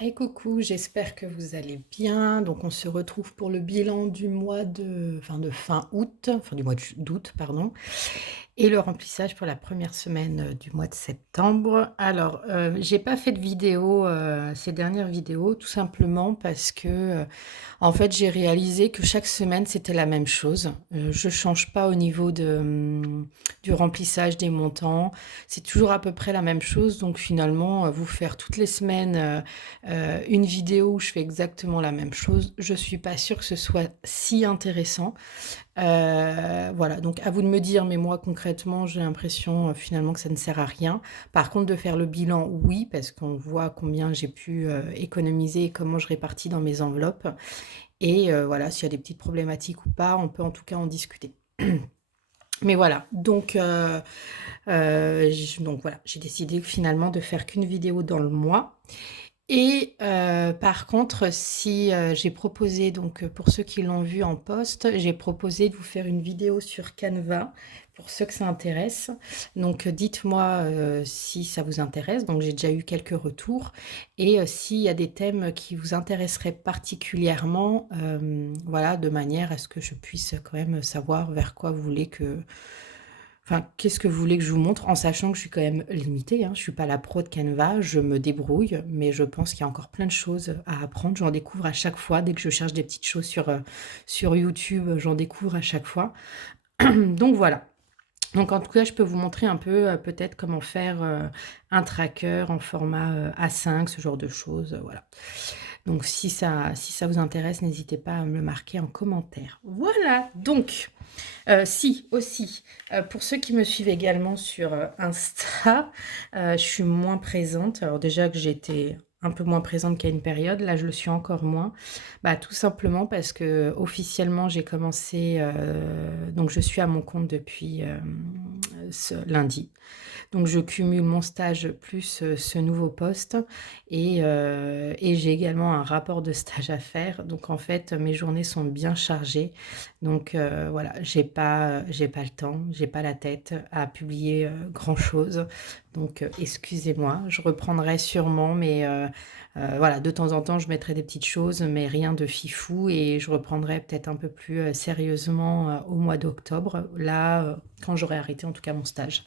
Hey coucou, j'espère que vous allez bien. Donc on se retrouve pour le bilan du mois de fin août, enfin du mois d'août, pardon, et le remplissage pour la première semaine du mois de septembre. Alors, j'ai pas fait de vidéo ces dernières vidéos, tout simplement parce que en fait, j'ai réalisé que chaque semaine, c'était la même chose. Je change pas au niveau du remplissage des montants. C'est toujours à peu près la même chose. Donc finalement, vous faire toutes les semaines une vidéo où je fais exactement la même chose, je suis pas sûre que ce soit si intéressant. Voilà, donc à vous de me dire, mais moi concrètement, j'ai l'impression finalement que ça ne sert à rien. Par contre, de faire le bilan, oui, parce qu'on voit combien j'ai pu économiser et comment je répartis dans mes enveloppes. Et voilà, s'il y a des petites problématiques ou pas, on peut en tout cas en discuter. Mais voilà, donc voilà, j'ai décidé finalement de faire qu'une vidéo dans le mois. Et par contre, si, j'ai proposé donc, pour ceux qui l'ont vu en post, j'ai proposé de vous faire une vidéo sur Canva, pour ceux que ça intéresse. Donc, dites-moi, si ça vous intéresse. Donc j'ai déjà eu quelques retours et s'il y a des thèmes qui vous intéresseraient particulièrement, voilà, de manière à ce que je puisse quand même savoir vers quoi vous voulez que enfin, qu'est-ce que vous voulez que je vous montre? En sachant que je suis quand même limitée, hein. Je suis pas la pro de Canva, je me débrouille, mais je pense qu'il y a encore plein de choses à apprendre. J'en découvre à chaque fois. Dès que je cherche des petites choses sur YouTube, j'en découvre à chaque fois. Donc voilà. Donc en tout cas, je peux vous montrer un peu, peut-être comment faire, un tracker en format, A5, ce genre de choses, voilà. Donc si ça vous intéresse, n'hésitez pas à me le marquer en commentaire. Voilà, donc si, aussi, pour ceux qui me suivent également sur, Insta, je suis moins présente. Alors déjà que j'étais un peu moins présente qu'à une période, là je le suis encore moins. Bah, tout simplement parce que officiellement j'ai commencé, donc je suis à mon compte depuis, ce lundi. Donc je cumule mon stage plus, ce nouveau poste et j'ai également un rapport de stage à faire. Donc en fait, mes journées sont bien chargées. Donc voilà, j'ai pas le temps, j'ai pas la tête à publier, grand-chose. Donc excusez-moi, je reprendrai sûrement mais voilà, de temps en temps, je mettrai des petites choses mais rien de fifou et je reprendrai peut-être un peu plus, sérieusement, au mois d'octobre, là, quand j'aurai arrêté en tout cas mon stage.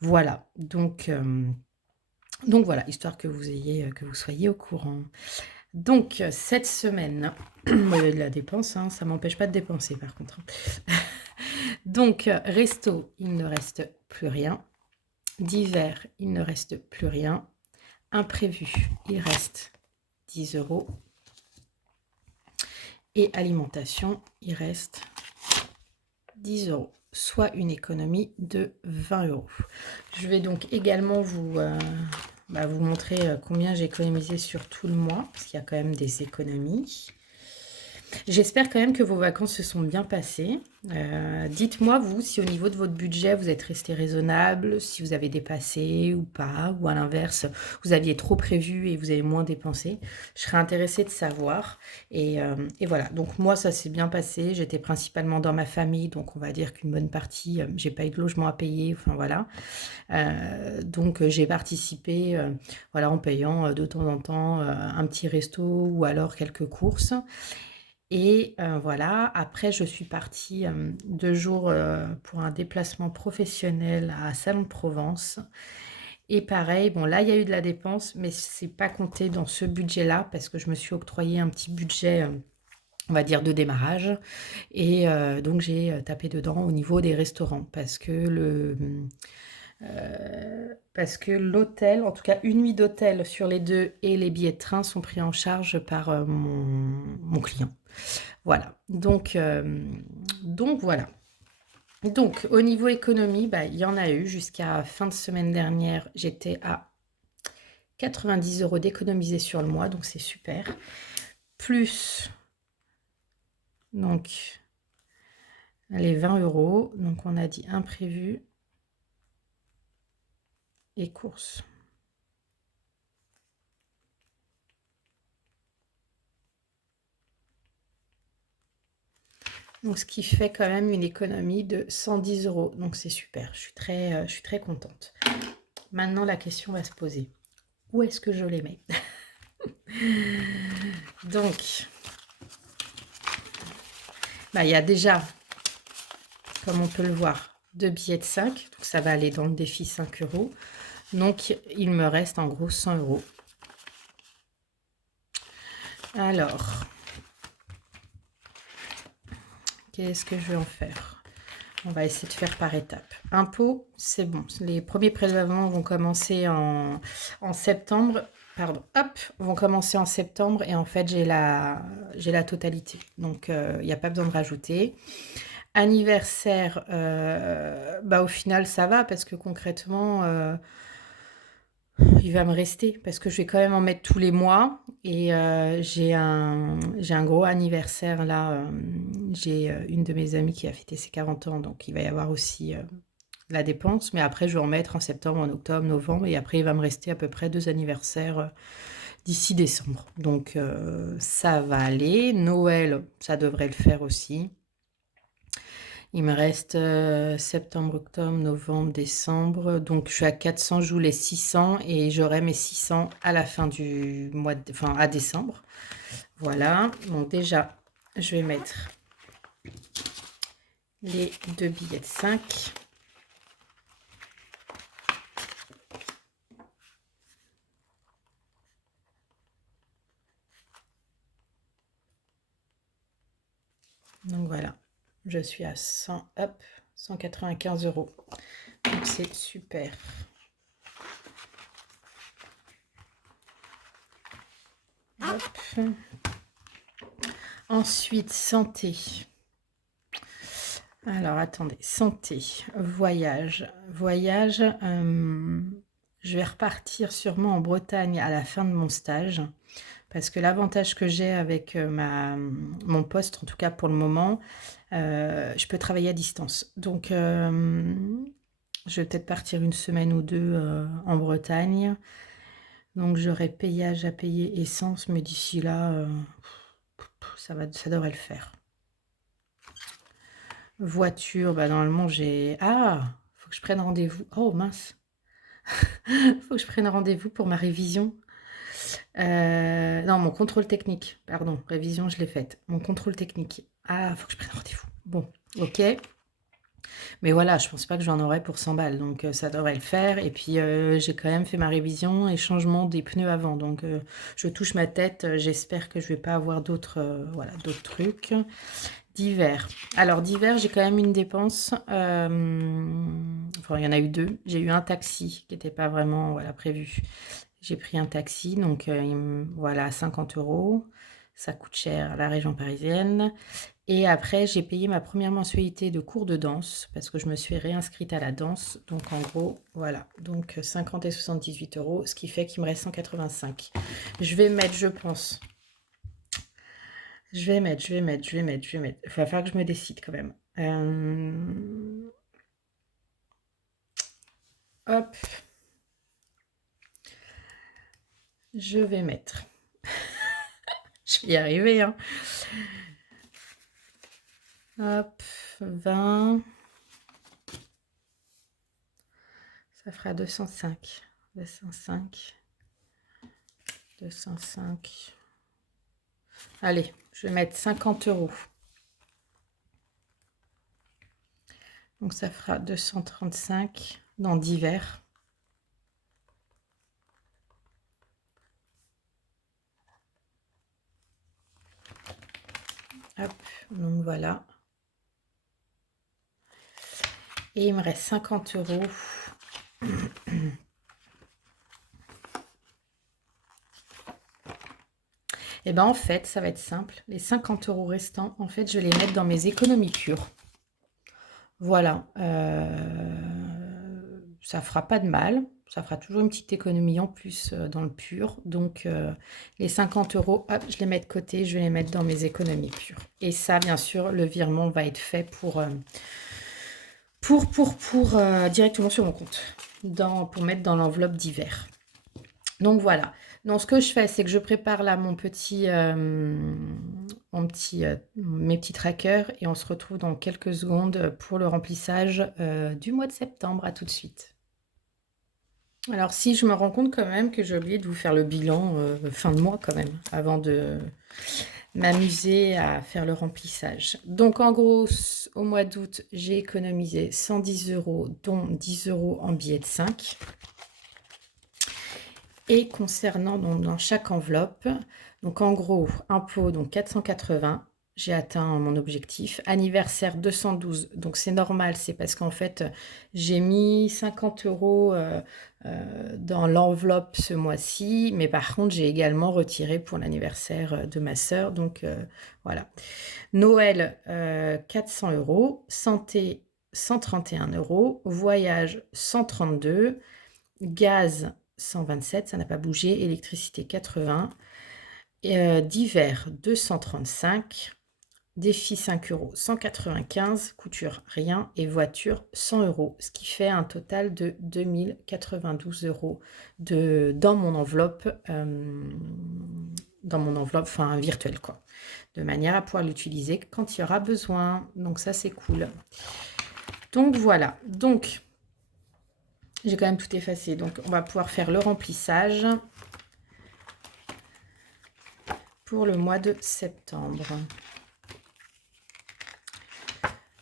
Voilà, donc voilà, histoire que vous ayez, que vous soyez au courant. Donc cette semaine, il y a de la dépense, hein, ça m'empêche pas de dépenser par contre. Donc resto, il ne reste plus rien. Divers, il ne reste plus rien. Imprévu, il reste 10 euros. Et alimentation, il reste 10 euros, soit une économie de 20 euros. Je vais donc également vous montrer combien j'ai économisé sur tout le mois, parce qu'il y a quand même des économies. J'espère quand même que vos vacances se sont bien passées. Dites-moi, vous, si au niveau de votre budget, vous êtes resté raisonnable, si vous avez dépassé ou pas, ou à l'inverse, vous aviez trop prévu et vous avez moins dépensé. Je serais intéressée de savoir. Et voilà, donc moi, ça s'est bien passé. J'étais principalement dans ma famille, donc on va dire qu'une bonne partie, j'ai pas eu de logement à payer, enfin voilà. Donc j'ai participé, voilà, en payant de temps en temps un petit resto ou alors quelques courses. Et voilà, après je suis partie 2 jours pour un déplacement professionnel à Salon de Provence. Et pareil, bon là il y a eu de la dépense, mais c'est pas compté dans ce budget-là parce que je me suis octroyé un petit budget, on va dire de démarrage. Et donc j'ai tapé dedans au niveau des restaurants parce que l'hôtel, en tout cas une nuit d'hôtel sur les deux et les billets de train sont pris en charge par mon client. Voilà, donc voilà. Donc au niveau économie, bah, il y en a eu jusqu'à fin de semaine dernière, j'étais à 90 euros d'économiser sur le mois, donc c'est super. Plus donc les 20 euros, donc on a dit imprévu et courses. Donc ce qui fait quand même une économie de 110 euros, donc c'est super, je suis très contente. Maintenant la question va se poser, où est-ce que je les mets? Donc, bah, il y a déjà, comme on peut le voir, 2 billets de 5. Donc, ça va aller dans le défi 5 €. Donc, il me reste en gros 100 €. Alors, qu'est-ce que je vais en faire? On va essayer de faire par étapes. Impôts, c'est bon. Les premiers prélèvements vont commencer en septembre. Pardon, hop, vont commencer en septembre et en fait, j'ai la totalité. Donc, il n'y a pas besoin de rajouter. Anniversaire, bah, au final, ça va parce que concrètement, il va me rester parce que je vais quand même en mettre tous les mois et j'ai un gros anniversaire là, j'ai, une de mes amies qui a fêté ses 40 ans, donc il va y avoir aussi, la dépense, mais après je vais en mettre en septembre, en octobre, novembre et après il va me rester à peu près 2 anniversaires, d'ici décembre. Donc ça va aller. Noël, ça devrait le faire aussi. Il me reste septembre, octobre, novembre, décembre. Donc je suis à 400, je joue les 600 et j'aurai mes 600 à la fin du mois, enfin à décembre. Voilà. Donc déjà, je vais mettre les 2 billets de 5. Donc voilà, je suis à 100, hop, 195 €. Donc c'est super. Hop. Ensuite, santé. Alors, attendez, santé, voyage. Voyage, je vais repartir sûrement en Bretagne à la fin de mon stage. Parce que l'avantage que j'ai avec mon poste, en tout cas pour le moment, je peux travailler à distance. Donc, je vais peut-être partir une semaine ou deux en Bretagne. Donc, j'aurai payage à payer essence, mais d'ici là, ça devrait le faire. Voiture, bah normalement j'ai... Ah, faut que je prenne rendez-vous. Oh mince, faut que je prenne rendez-vous pour ma révision. Non, mon contrôle technique. Pardon, révision, je l'ai faite. Mon contrôle technique. Ah, faut que je prenne rendez-vous. Bon, ok. Mais voilà, je pense pas que j'en aurai pour 100 balles, donc ça devrait le faire. Et puis j'ai quand même fait ma révision et changement des pneus avant, donc je touche ma tête. J'espère que je vais pas avoir d'autres voilà, d'autres trucs. D'hiver. Alors d'hiver, j'ai quand même une dépense. Enfin, il y en a eu deux. J'ai eu un taxi qui n'était pas vraiment voilà, prévu. J'ai pris un taxi, donc voilà, 50 €. Ça coûte cher à la région parisienne. Et après, j'ai payé ma première mensualité de cours de danse parce que je me suis réinscrite à la danse. Donc en gros, voilà. Donc 50 et 78 €, ce qui fait qu'il me reste 185. Je vais mettre, je pense. Je vais mettre. Il va falloir que je me décide quand même. Hop. Je vais mettre. Je vais y arriver, hein. Hop, 20. Ça fera 205. 205. 205. Allez, je vais mettre 50 €. Donc ça fera 235 dans divers. Hop, donc voilà. Et il me reste 50 €. Et ben en fait, ça va être simple. Les 50 € restants, en fait, je vais les mettre dans mes économies pures. Voilà. Ça fera pas de mal. Ça fera toujours une petite économie en plus dans le pur. Donc, les 50 €, hop, je les mets de côté. Je vais les mettre dans mes économies pures. Et ça, bien sûr, le virement va être fait pour directement sur mon compte. Pour mettre dans l'enveloppe d'hiver. Donc voilà. Donc ce que je fais, c'est que je prépare là mes petits trackers et on se retrouve dans quelques secondes pour le remplissage du mois de septembre. À tout de suite. Alors si, je me rends compte quand même que j'ai oublié de vous faire le bilan, fin de mois quand même, avant de m'amuser à faire le remplissage. Donc en gros, au mois d'août, j'ai économisé 110 €, dont 10 € en billets de 5. Et concernant donc dans chaque enveloppe, donc en gros, impôt donc 480, j'ai atteint mon objectif. Anniversaire 212, donc c'est normal, c'est parce qu'en fait, j'ai mis 50 € dans l'enveloppe ce mois-ci, mais par contre, j'ai également retiré pour l'anniversaire de ma sœur, donc voilà. Noël, 400 €, santé 131 €, voyage 132, gaz 127, ça n'a pas bougé, électricité 80, et divers 235, défi 5 €, 195, couture rien et voiture 100 €, ce qui fait un total de 2092 € dans mon enveloppe, enfin virtuelle quoi, de manière à pouvoir l'utiliser quand il y aura besoin. Donc ça, c'est cool. Donc voilà, donc j'ai quand même tout effacé, donc on va pouvoir faire le remplissage pour le mois de septembre.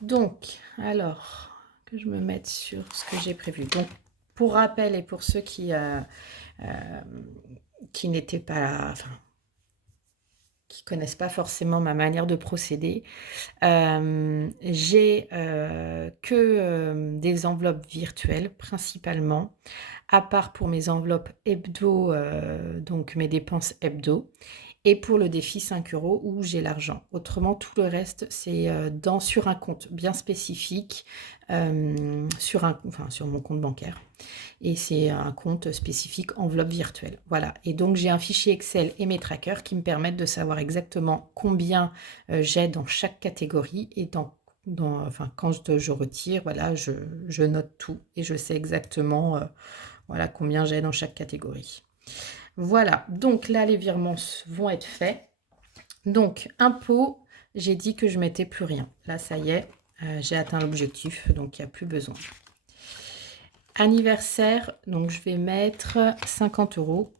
Donc, alors, que je me mette sur ce que j'ai prévu. Donc, pour rappel et pour ceux qui n'étaient pas, enfin, qui connaissent pas forcément ma manière de procéder, j'ai que des enveloppes virtuelles principalement, à part pour mes enveloppes hebdo, donc mes dépenses hebdo. Et pour le défi 5 € où j'ai l'argent. Autrement, tout le reste, c'est, sur un compte bien spécifique, sur mon compte bancaire, et c'est un compte spécifique enveloppe virtuelle. Voilà, et donc j'ai un fichier Excel et mes trackers qui me permettent de savoir exactement combien, j'ai dans chaque catégorie, et enfin, quand je retire, voilà, je note tout et je sais exactement, voilà, combien j'ai dans chaque catégorie. Voilà, donc là, les virements vont être faits. Donc, impôt, j'ai dit que je mettais plus rien. Là, ça y est, j'ai atteint l'objectif, donc il n'y a plus besoin. Anniversaire, donc je vais mettre 50 €.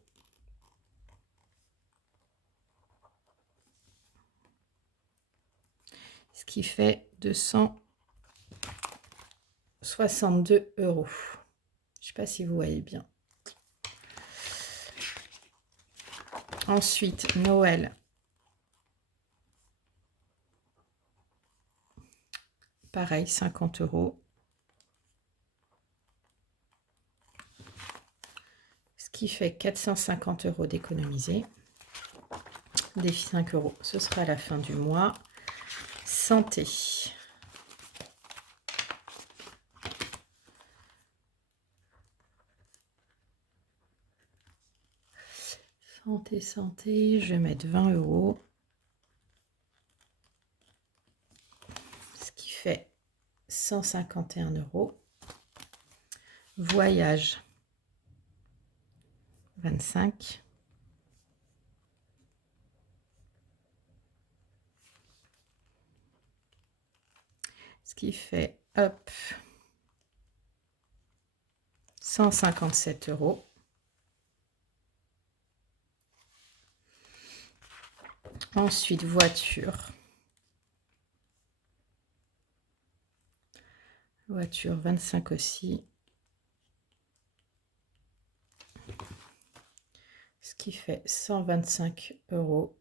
Ce qui fait 262 €. Je ne sais pas si vous voyez bien. Ensuite, Noël. Pareil, 50 €. Ce qui fait 450 € d'économiser. Défi 5 €, ce sera à la fin du mois. Santé. Santé, je vais mettre 20 €. Ce qui fait 151 €. Voyage, 25. Ce qui fait, hop, 157 €. Ensuite, voiture. Voiture, 25 aussi. Ce qui fait 125 €.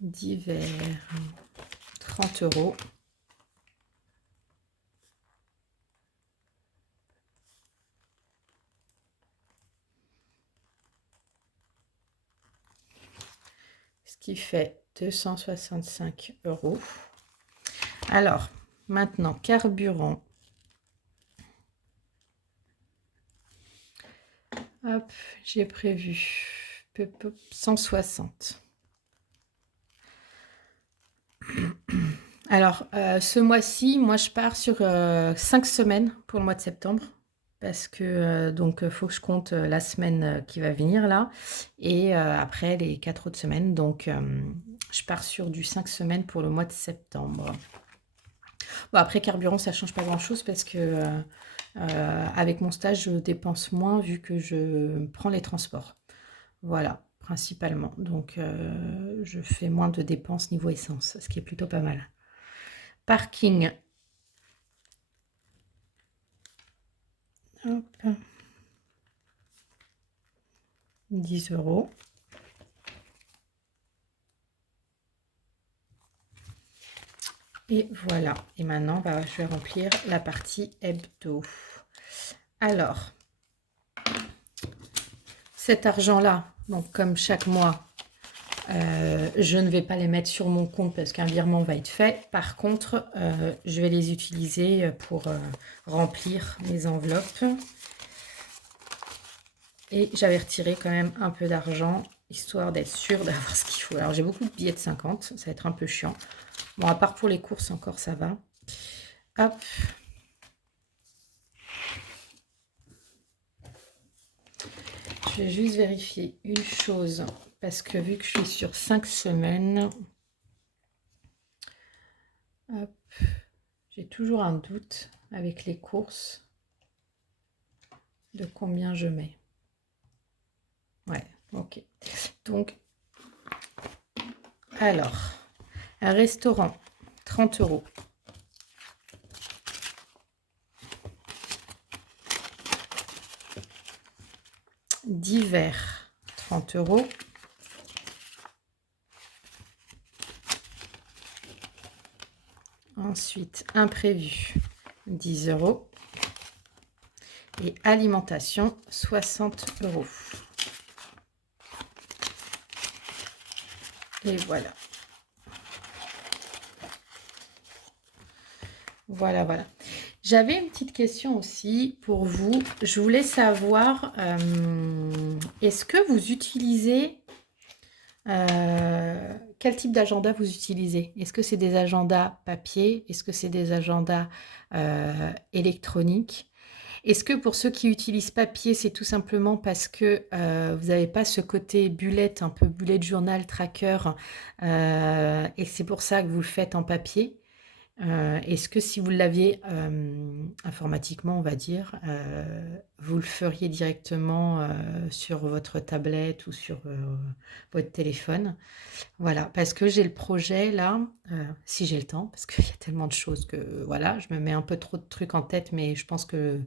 Divers, 30 €. Ce qui fait 265 €. Alors, maintenant, carburant. Hop, j'ai prévu 160. Alors, ce mois-ci, moi, je pars sur 5 semaines pour le mois de septembre, parce que donc faut que je compte la semaine qui va venir là, et après les 4 autres semaines. Donc, je pars sur du 5 semaines pour le mois de septembre. Bon, après, carburant, ça change pas grand-chose parce que Avec mon stage, je dépense moins vu que je prends les transports. Voilà, principalement. Donc, je fais moins de dépenses niveau essence, ce qui est plutôt pas mal. Parking. Hop. 10 €. Et voilà. Et maintenant, bah, je vais remplir la partie hebdo. Alors, cet argent-là, donc comme chaque mois, je ne vais pas les mettre sur mon compte parce qu'un virement va être fait. Par contre, je vais les utiliser pour remplir mes enveloppes. Et j'avais retiré quand même un peu d'argent, histoire d'être sûre d'avoir ce qu'il faut. Alors, j'ai beaucoup de billets de 50, ça va être un peu chiant. Bon, à part pour les courses, encore, ça va. Hop. Je vais juste vérifier une chose, parce que vu que je suis sur 5 semaines, hop, j'ai toujours un doute avec les courses de combien je mets. Ouais, ok. Donc, alors, un restaurant, 30 €. Divers, 30 €. Ensuite, imprévu, 10 €. Et alimentation, 60 €. Et voilà. Voilà, voilà. J'avais une petite question aussi pour vous. Je voulais savoir, est-ce que vous utilisez, quel type d'agenda vous utilisez? Est-ce que c'est des agendas papier? Est-ce que c'est des agendas électroniques? Est-ce que pour ceux qui utilisent papier, c'est tout simplement parce que vous n'avez pas ce côté bullet, un peu bullet journal, tracker, et c'est pour ça que vous le faites en papier? Est-ce que si vous l'aviez, informatiquement, on va dire, vous le feriez directement, sur votre tablette ou sur, votre téléphone? Voilà, parce que j'ai le projet là, si j'ai le temps, parce qu'il y a tellement de choses que voilà, je me mets un peu trop de trucs en tête, mais je pense que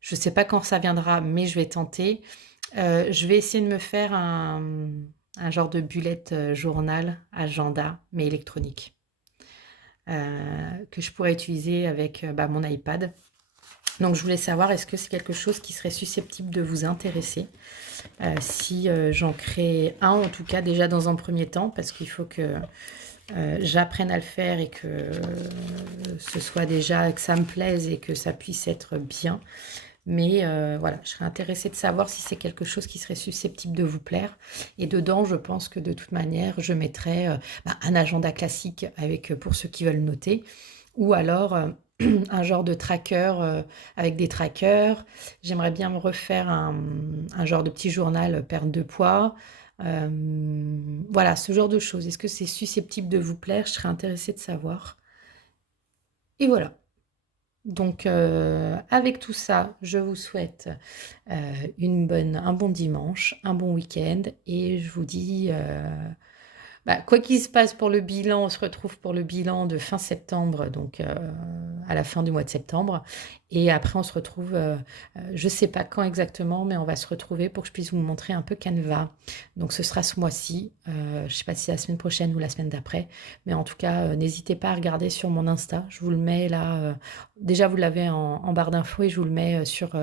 je ne sais pas quand ça viendra, mais je vais tenter. Je vais essayer de me faire un genre de bullet, journal, agenda, mais électronique. Que je pourrais utiliser avec, bah, mon iPad. Donc je voulais savoir, est-ce que c'est quelque chose qui serait susceptible de vous intéresser? Si, j'en crée un, en tout cas déjà dans un premier temps, parce qu'il faut que, j'apprenne à le faire et que, ce soit déjà que ça me plaise et que ça puisse être bien. Mais voilà, je serais intéressée de savoir si c'est quelque chose qui serait susceptible de vous plaire. Et dedans, je pense que de toute manière, je mettrais, bah, un agenda classique avec, pour ceux qui veulent noter, ou alors, un genre de tracker, avec des trackers. J'aimerais bien me refaire un genre de petit journal, perte de poids. Voilà, ce genre de choses. Est-ce que c'est susceptible de vous plaire? Je serais intéressée de savoir. Et voilà. Donc, avec tout ça, je vous souhaite, un bon dimanche, un bon week-end et je vous dis, bah, quoi qu'il se passe pour le bilan, on se retrouve pour le bilan de fin septembre, donc à la fin du mois de septembre et après on se retrouve, je ne sais pas quand exactement, mais on va se retrouver pour que je puisse vous montrer un peu Canva. Donc ce sera ce mois-ci, je ne sais pas si c'est la semaine prochaine ou la semaine d'après, mais en tout cas, n'hésitez pas à regarder sur mon Insta. Je vous le mets là, déjà vous l'avez en barre d'infos et je vous le mets, sur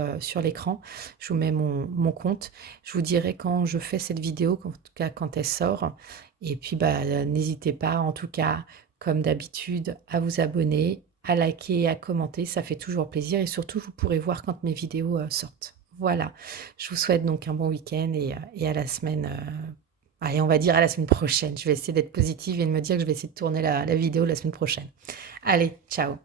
l'écran. Je vous mets mon compte. Je vous dirai quand je fais cette vidéo, en tout cas quand elle sort et puis, bah, n'hésitez pas, en tout cas, comme d'habitude, à vous abonner, à liker et à commenter. Ça fait toujours plaisir et surtout, vous pourrez voir quand mes vidéos, sortent. Voilà. Je vous souhaite donc un bon week-end et à la semaine, allez, on va dire à la semaine prochaine. Je vais essayer d'être positive et de me dire que je vais essayer de tourner la vidéo la semaine prochaine. Allez, ciao.